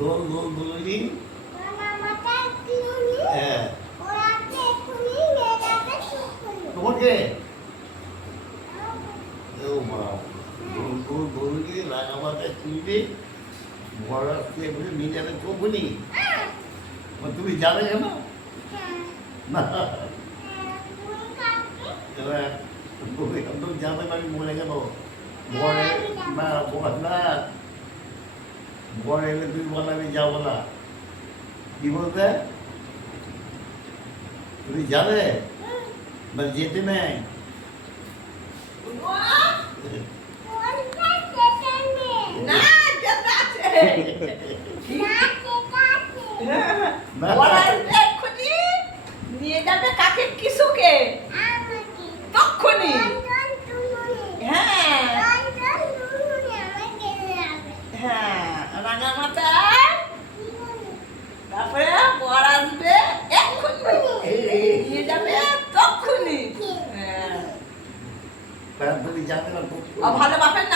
দোল দোল দোলনি। হ্যাঁ তোমাকে ও মা দোল দোল দোলনি রাঙা মাথায় তুলবি বড় আসতে বলে নিয়ে যাবে কখনই তুমি যাবে কেন না যাবে আমি মরে গেল বরে না বর না বর এলে তুই বল আমি যাবো না কি বলতে তুমি যাবে না যেতে নেই নিয়ে যাবে কাকে কিসুকে তখনই হ্যাঁ হ্যাঁ রাঙা মাথায় তারপরে বর আসবে এক্ষুনি নিয়ে যাবে তখনই তুমি যাবে না ভালো বাপের